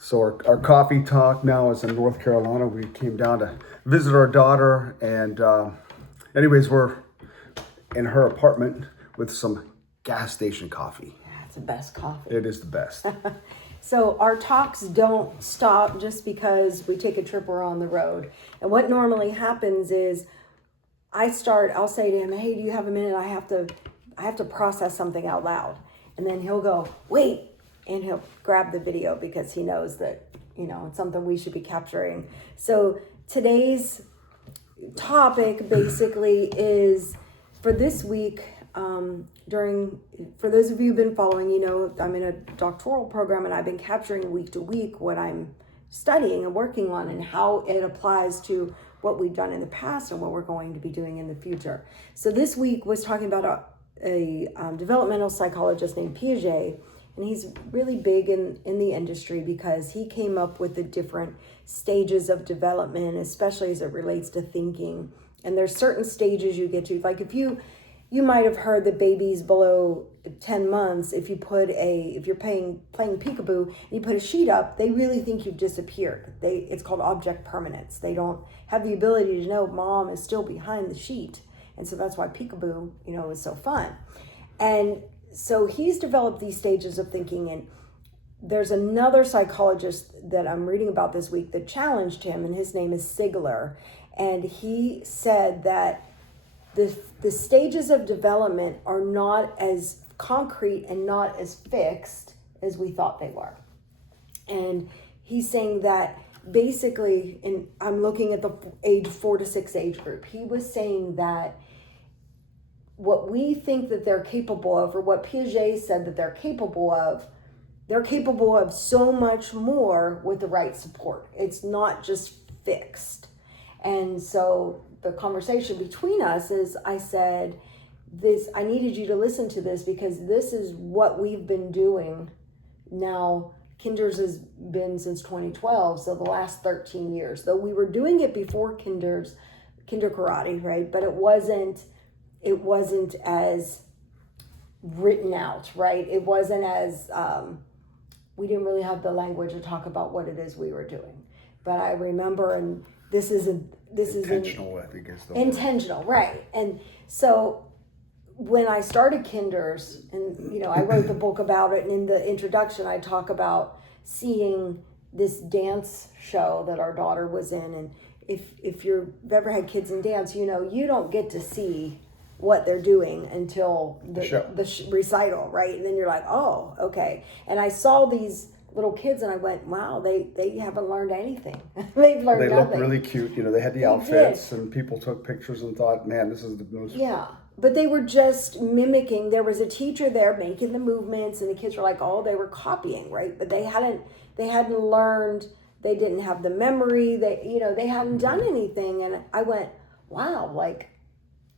So our coffee talk now is in North Carolina. We came down to visit our daughter, and anyways, we're in her apartment with some gas station coffee. That's the best coffee. It is the best. So our talks don't stop just because we take a trip or on the road. And what normally happens is I'll say to him, hey, do you have a minute? I have to process something out loud. And then he'll go, wait, and he'll grab the video because he knows that, it's something we should be capturing. So today's topic basically is for this week, for those of you who've been following, I'm in a doctoral program and I've been capturing week to week what I'm studying and working on and how it applies to what we've done in the past and what we're going to be doing in the future. So this week was talking about a developmental psychologist named Piaget, and he's really big in the industry because he came up with the different stages of development, especially as it relates to thinking. And there's certain stages you get to, like if you might have heard that babies below 10 months, if you're playing peekaboo and you put a sheet up, they really think you've disappeared. It's called object permanence. They don't have the ability to know mom is still behind the sheet. And so that's why peekaboo, is so fun. And so he's developed these stages of thinking, and there's another psychologist that I'm reading about this week that challenged him, and his name is Sigler. And he said that the stages of development are not as concrete and not as fixed as we thought they were. And he's saying that basically, and I'm looking at the age 4 to 6 age group, he was saying that what we think that they're capable of, or what Piaget said that they're capable of so much more with the right support. It's not just fixed. And so the conversation between us is, I said, I needed you to listen to this because this is what we've been doing now. Kinders has been since 2012, so the last 13 years. Though we were doing it before kinder karate, right? But it wasn't as written out, right? It wasn't as, we didn't really have the language to talk about what it is we were doing. But I remember, and this is Intentional, I think is the word. Intentional, right. And so when I started Kinders, and I wrote the book about it, and in the introduction I talk about seeing this dance show that our daughter was in, and if you've ever had kids in dance, you don't get to see what they're doing until the recital, right? And then you're like, oh, okay. And I saw these little kids and I went, wow, they haven't learned anything. They've learned nothing. They looked really cute. They had the outfits and people took pictures and thought, man, this is the most. Yeah. But they were just mimicking. There was a teacher there making the movements and the kids were like, oh, they were copying, right? But they hadn't learned, they didn't have the memory, they hadn't done anything. And I went, wow, like,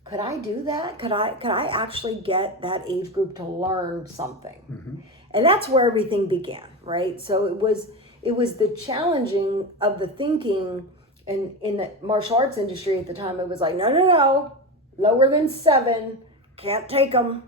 could I do that? Could I actually get that age group to learn something? Mm-hmm. And that's where everything began, right? So it was the challenging of the thinking, and in the martial arts industry at the time, it was like, no, lower than 7, can't take them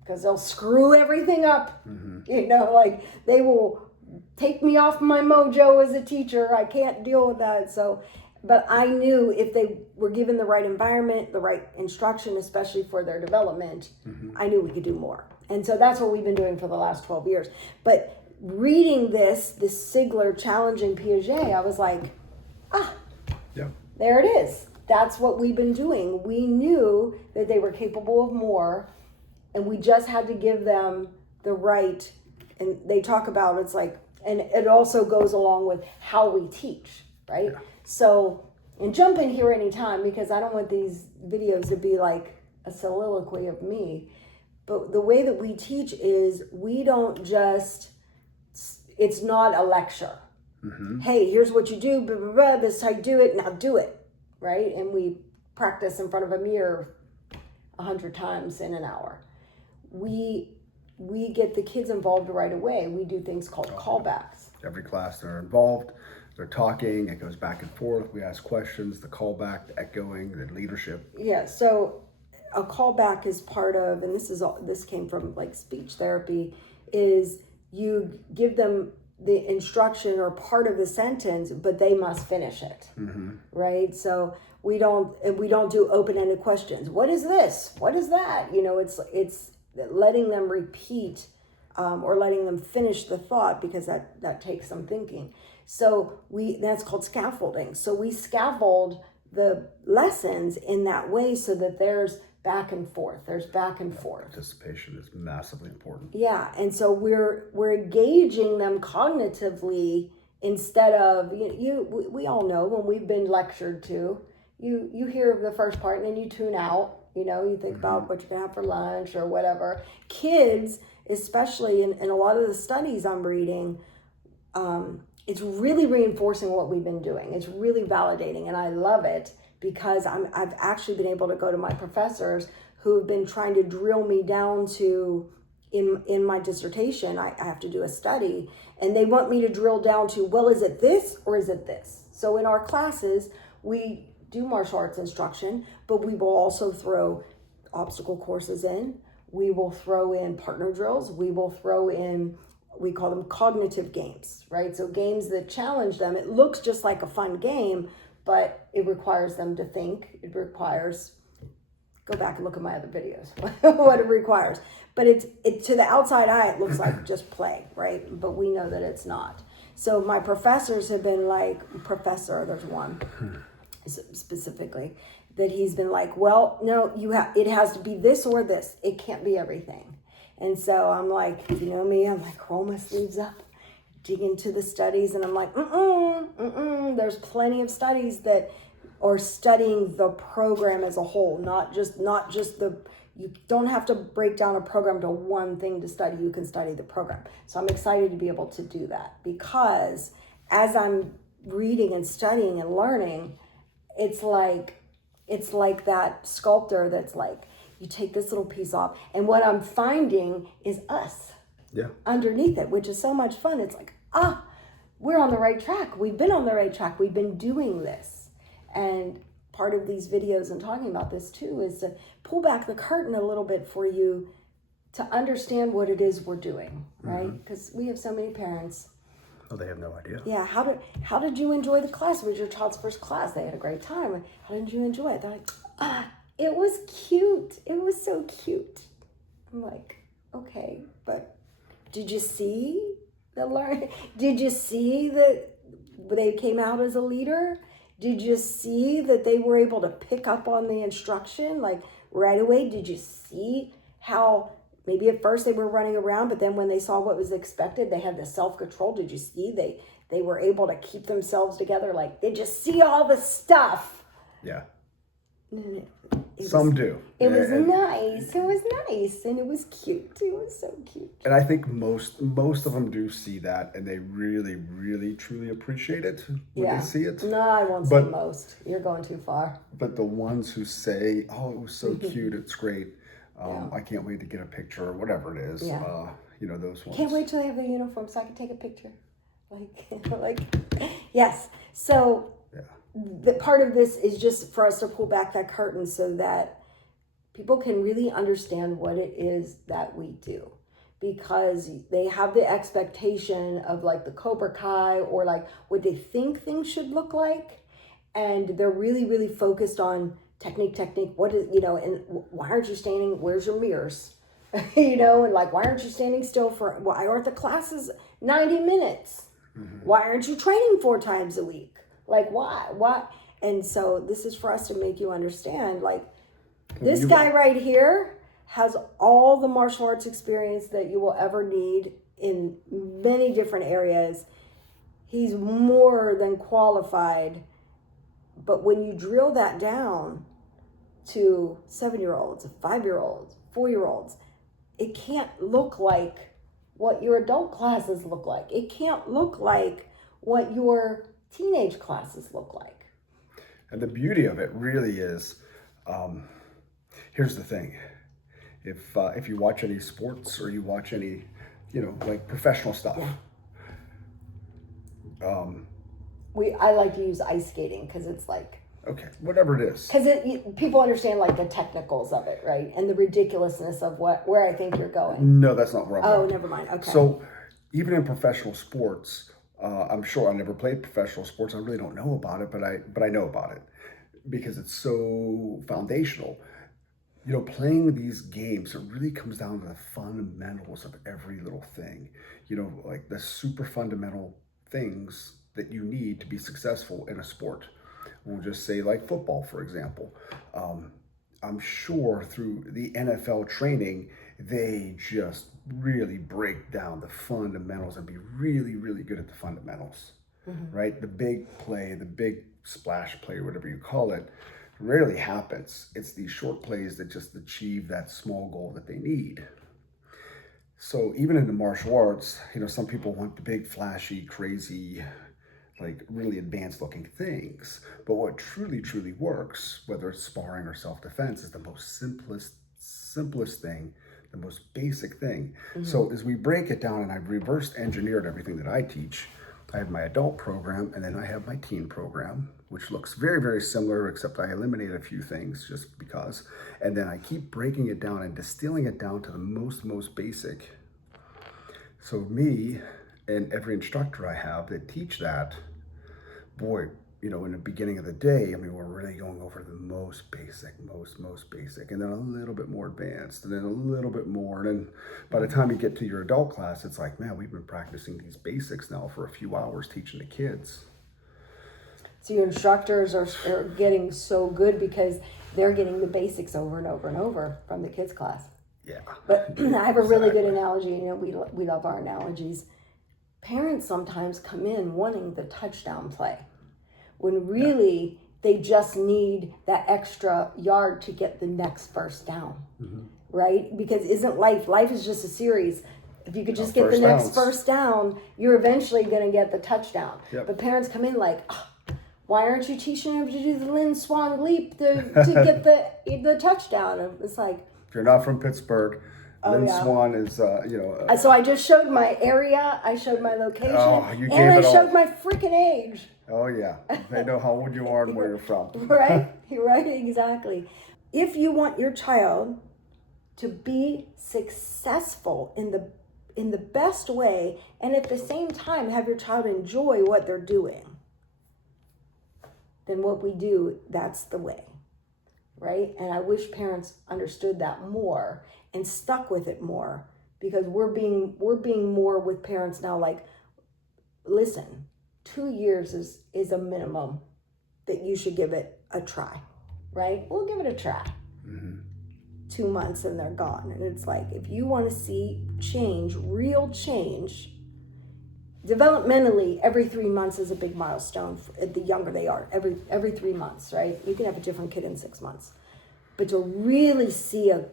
because they'll screw everything up. Mm-hmm. Like they will take me off my mojo as a teacher. I can't deal with that. So, but I knew if they were given the right environment, the right instruction, especially for their development, mm-hmm. I knew we could do more. And so that's what we've been doing for the last 12 years. But reading this Sigler challenging Piaget, I was like, yeah, there it is. That's what we've been doing. We knew that they were capable of more, and we just had to give them the right, and they talk about, it's like, and it also goes along with how we teach, right? Yeah. So, and jump in here anytime because I don't want these videos to be like a soliloquy of me. But the way that we teach is we don't just, it's not a lecture. Mm-hmm. Hey, here's what you do, blah, blah, blah, this is how you do it, now do it, right? And we practice in front of a mirror 100 times in an hour. We get the kids involved right away. We do things called callbacks. Every class they're involved, they're talking, it goes back and forth, we ask questions, the callback, the echoing, the leadership. Yeah, so a callback is part of, and this came from like speech therapy, is you give them the instruction or part of the sentence, but they must finish it, right? So we don't do open-ended questions. What is this? What is that? It's letting them repeat or letting them finish the thought, because that takes some thinking. So that's called scaffolding. So we scaffold the lessons in that way so that there's back and forth. There's back and forth. Participation is massively important. Yeah, and so we're engaging them cognitively instead of we all know when we've been lectured to, you hear the first part and then you tune out. You think about what you're gonna have for lunch or whatever. Kids, especially in a lot of the studies I'm reading, it's really reinforcing what we've been doing. It's really validating, and I love it, because I've actually been able to go to my professors who've been trying to drill me down to, in my dissertation, I have to do a study, and they want me to drill down to, well, is it this or is it this? So in our classes, we do martial arts instruction, but we will also throw obstacle courses in. We will throw in partner drills. We will throw in, we call them cognitive games, right? So games that challenge them. It looks just like a fun game, but it requires them to think. It requires, go back and look at my other videos, what it requires. But it to the outside eye, it looks like just play, right? But we know that it's not. So my professors have been like, there's one specifically, that he's been like, well, no, it has to be this or this. It can't be everything. And so I'm like, you know me, I'm like, roll my sleeves up, dig into the studies, and I'm like, there's plenty of studies that are studying the program as a whole, not just you don't have to break down a program to one thing to study. You can study the program. So I'm excited to be able to do that, because as I'm reading and studying and learning, it's like that sculptor that's like, you take this little piece off, and what I'm finding is us underneath it, which is so much fun. It's like, we're on the right track. We've been on the right track. We've been doing this. And part of these videos and talking about this too is to pull back the curtain a little bit for you to understand what it is we're doing, right? Because we have so many parents. Oh, they have no idea. Yeah, how did you enjoy the class? It was your child's first class. They had a great time. How did you enjoy it? They're like, it was cute. It was so cute. I'm like, okay, but did you see the learn? Did you see that they came out as a leader? Did you see that they were able to pick up on the instruction like right away? Did you see how maybe at first they were running around, but then when they saw what was expected, they had the self-control? Did you see they were able to keep themselves together? Like, did you see all the stuff? Yeah. Some do. It was nice. It was nice, and it was cute. It was so cute. And I think most of them do see that, and they really, really, truly appreciate it when they see it. No, I won't say most. You're going too far. But the ones who say, "Oh, it was so cute. It's great. I can't wait to get a picture," or whatever it is. Yeah. Those ones. Can't wait till they have their uniform so I can take a picture. Like, yes. So. Yeah. The part of this is just for us to pull back that curtain so that people can really understand what it is that we do, because they have the expectation of like the Cobra Kai or like what they think things should look like, and they're really, really focused on technique. What is, and why aren't you standing? Where's your mirrors? And like, why aren't you standing still why aren't the classes 90 minutes? Why aren't you training 4 times a week? Like, why? And so this is for us to make you understand, like, this guy right here has all the martial arts experience that you will ever need in many different areas. He's more than qualified. But when you drill that down to 7-year-olds, 5-year-olds, 4-year-olds, it can't look like what your adult classes look like. It can't look like what your teenage classes look like. And the beauty of it really is, here's the thing. If you watch any sports or you watch any, like professional stuff. I like to use ice skating because it's like. Okay, whatever it is. Because people understand like the technicals of it, right? And the ridiculously of where I think you're going. No, that's not where I'm going. Oh, never mind. Okay. So, even in professional sports, I'm sure I never played professional sports. I really don't know about it, but I know about it because it's so foundational. Playing these games, it really comes down to the fundamentals of every little thing. Like the super fundamental things that you need to be successful in a sport. We'll just say like football, for example. I'm sure through the NFL training, they just really break down the fundamentals and be really, really good at the fundamentals, right? The big play, the big splash play, whatever you call it, rarely happens. It's these short plays that just achieve that small goal that they need. So even in the martial arts, some people want the big, flashy, crazy, like really advanced looking things. But what truly, truly works, whether it's sparring or self-defense, is the most simplest thing, the most basic thing. So as we break it down, and I've reverse engineered everything that I teach, I have my adult program and then I have my teen program, which looks very, very similar, except I eliminate a few things just because. And then I keep breaking it down and distilling it down to the most basic. So me and every instructor I have that teach that, boy, in the beginning of the day, we're really going over the most basic, most basic, and then a little bit more advanced, and then a little bit more. And then by the time you get to your adult class, it's like, man, we've been practicing these basics now for a few hours teaching the kids. So your instructors are getting so good because they're getting the basics over and over and over from the kids' class. Yeah. But I have a really good analogy. We love our analogies. Parents sometimes come in wanting the touchdown play, when really they just need that extra yard to get the next first down, right? Because life is just a series. If you could just get the next first down, you're eventually going to get the touchdown. Yep. But parents come in like, why aren't you teaching them to do the Lynn Swan leap to get the touchdown? And it's like, if you're not from Pittsburgh, Lynn Swan is, so I just showed my area, I showed my location, and I showed my freaking age. Oh yeah, they know how old you are and where you're from. Right, exactly. If you want your child to be successful in the best way, and at the same time have your child enjoy what they're doing, then what we do, that's the way, right? And I wish parents understood that more and stuck with it more, because we're being more with parents now, like, listen, 2 years is a minimum that you should give it a try, right? We'll give it a try. 2 months and they're gone. And it's like, if you want to see change, real change, developmentally, every 3 months is a big milestone. The younger they are, every 3 months, right? You can have a different kid in 6 months. But to really see a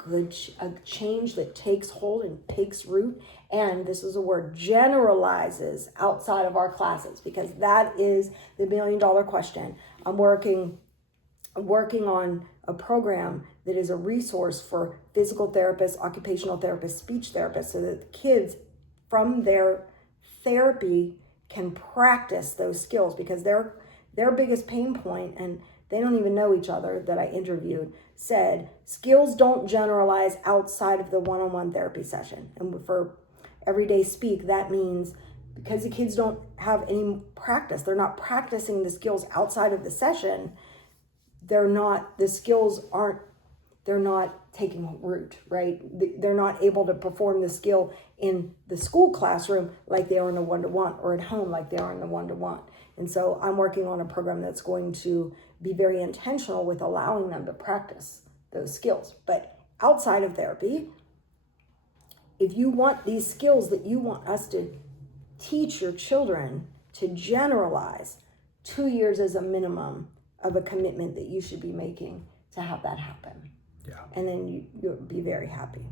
change that takes hold and takes root, and this is a word, generalizes outside of our classes, because that is the $1 million question. I'm working on a program that is a resource for physical therapists, occupational therapists, speech therapists, so that the kids from their therapy can practice those skills, because their biggest pain point, and they don't even know each other, that I interviewed, said skills don't generalize outside of the one-on-one therapy session. And for everyday speak, that means because the kids don't have any practice, they're not practicing the skills outside of the session, they're not taking root, right? They're not able to perform the skill in the school classroom like they are in a one-to-one, or at home like they are in a one-to-one. And so I'm working on a program that's going to be very intentional with allowing them to practice those skills. But outside of therapy, if you want these skills that you want us to teach your children to generalize, 2 years is a minimum of a commitment that you should be making to have that happen. Yeah. And then you'll be very happy.